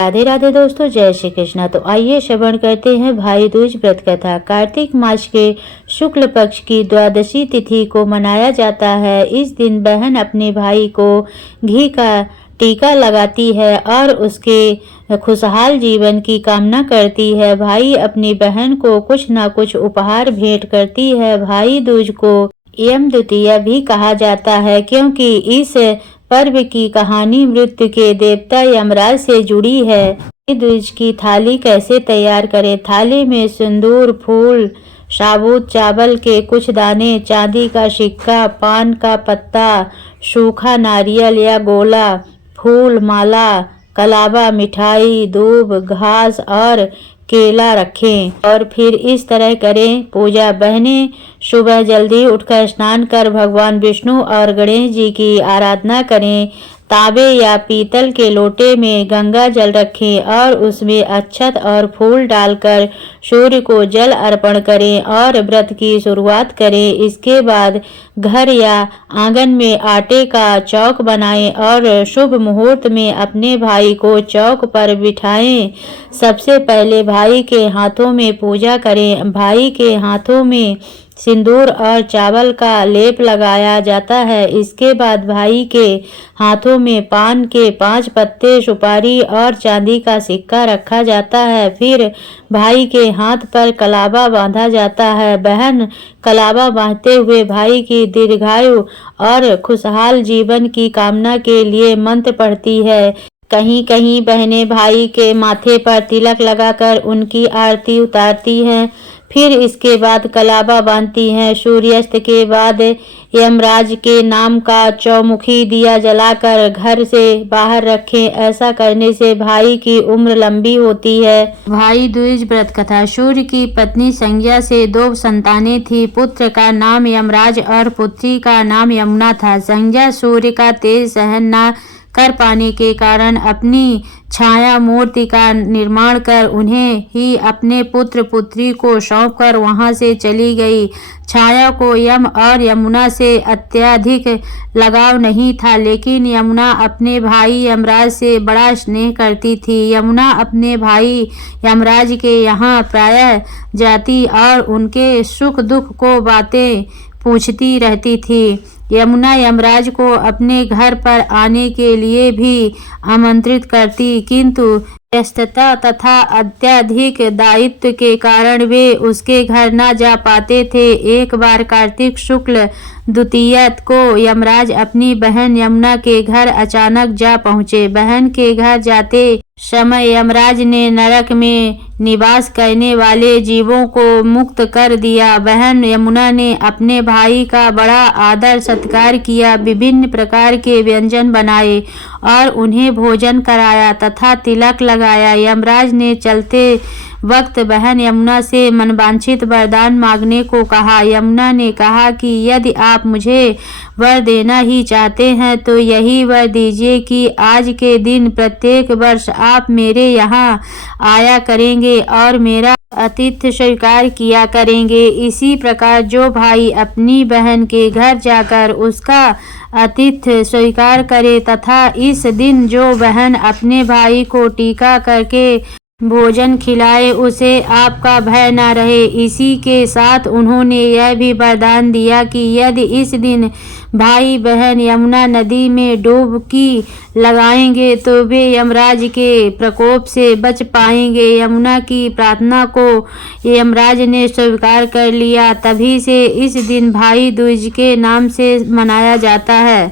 राधे राधे दोस्तों, जय श्री कृष्णा। तो आइए श्रवण करते हैं भाई दूज व्रत कथा। कार्तिक मास के शुक्ल पक्ष की द्वादशी तिथि को मनाया जाता है। इस दिन बहन अपने भाई को घी का टीका लगाती है और उसके खुशहाल जीवन की कामना करती है। भाई अपनी बहन को कुछ न कुछ उपहार भेंट करती है। भाई दूज को यम द्वितीया भी कहा जाता है, क्योंकि इस पर्व की कहानी मृत्यु के देवता यमराज से जुड़ी है। दूज की थाली कैसे तैयार करें? थाली में सिंदूर, फूल, साबुत चावल के कुछ दाने, चांदी का सिक्का, पान का पत्ता, सूखा नारियल या गोला, फूल माला, कलावा, मिठाई, दूब, घास और केला रखें और फिर इस तरह करें पूजा। बहनें सुबह जल्दी उठकर स्नान कर भगवान विष्णु और गणेश जी की आराधना करें। तांबे या पीतल के लोटे में गंगा जल रखें और उसमें अक्षत और फूल डालकर सूर्य को जल अर्पण करें और व्रत की शुरुआत करें। इसके बाद घर या आंगन में आटे का चौक बनाएं और शुभ मुहूर्त में अपने भाई को चौक पर बिठाएं। सबसे पहले भाई के हाथों में पूजा करें। भाई के हाथों में सिंदूर और चावल का लेप लगाया जाता है। इसके बाद भाई के हाथों में पान के 5 पत्ते, सुपारी और चांदी का सिक्का रखा जाता है। फिर भाई के हाथ पर कलावा बांधा जाता है। बहन कलावा बांधते हुए भाई की दीर्घायु और खुशहाल जीवन की कामना के लिए मंत्र पढ़ती है। कहीं कहीं बहनें भाई के माथे पर तिलक लगाकर उनकी आरती उतारती हैं। फिर इसके बाद कलावा बांधती हैं। सूर्यास्त के बाद यमराज के नाम का चौमुखी दिया जलाकर घर से बाहर रखें। ऐसा करने से भाई की उम्र लंबी होती है। भाई दूज व्रत कथा। सूर्य की पत्नी संज्ञा से 2 संतानें थी। पुत्र का नाम यमराज और पुत्री का नाम यमुना था। संज्ञा सूर्य का तेज सहन न कर पाने के कारण अपनी छाया मूर्ति का निर्माण कर उन्हें ही अपने पुत्र पुत्री को सौंपकर वहां से चली गई। छाया को यम और यमुना से अत्यधिक लगाव नहीं था, लेकिन यमुना अपने भाई यमराज से बड़ा स्नेह करती थी। यमुना अपने भाई यमराज के यहाँ प्रायः जाती और उनके सुख दुख को बातें पूछती रहती थी। यमुना यमराज को अपने घर पर आने के लिए भी आमंत्रित करती, किंतु व्यस्तता तथा अत्यधिक दायित्व के कारण वे उसके घर न जा पाते थे। एक बार कार्तिक शुक्ल द्वितीया को यमराज अपनी बहन यमुना के घर अचानक जा पहुँचे। बहन के घर जाते समय यमराज ने नरक में निवास करने वाले जीवों को मुक्त कर दिया। बहन यमुना ने अपने भाई का बड़ा आदर सत्कार किया, विभिन्न प्रकार के व्यंजन बनाए और उन्हें भोजन कराया तथा तिलक लगाया। यमराज ने चलते वक्त बहन यमुना से मनवांछित वरदान मांगने को कहा। यमुना ने कहा कि यदि आप मुझे वर देना ही चाहते हैं तो यही वर दीजिए कि आज के दिन प्रत्येक वर्ष आप मेरे यहाँ आया करेंगे और मेरा आतिथ्य स्वीकार किया करेंगे। इसी प्रकार जो भाई अपनी बहन के घर जाकर उसका आतिथ्य स्वीकार करे तथा इस दिन जो बहन अपने भाई को टीका करके भोजन खिलाए, उसे आपका भय न रहे। इसी के साथ उन्होंने यह भी वरदान दिया कि यदि इस दिन भाई बहन यमुना नदी में डुबकी लगाएंगे तो वे यमराज के प्रकोप से बच पाएंगे। यमुना की प्रार्थना को यमराज ने स्वीकार कर लिया। तभी से इस दिन भाई दूज के नाम से मनाया जाता है।